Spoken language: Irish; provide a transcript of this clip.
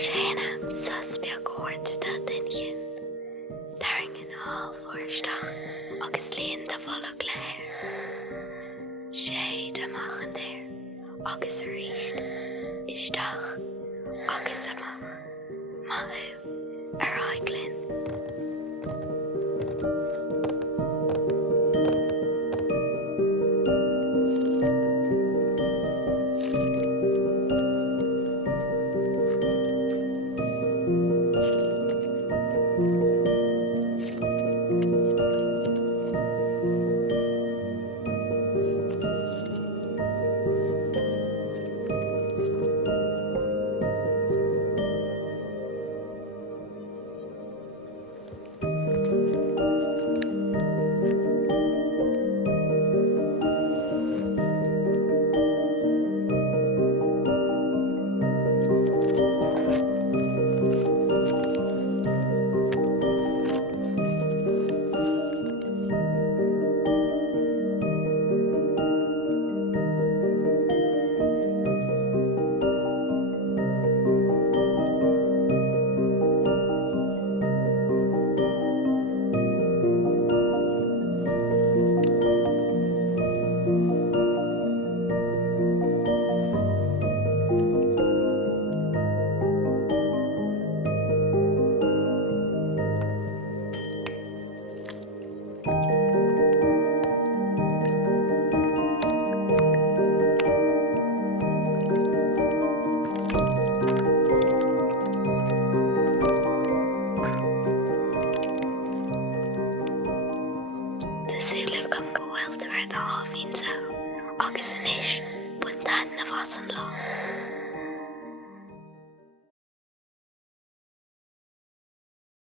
séna sus beag cuairta daine Taring an áilmhóristeach agus líon de bholach léir. Sé amach an déir agus a ríist isteach agus ama maithú.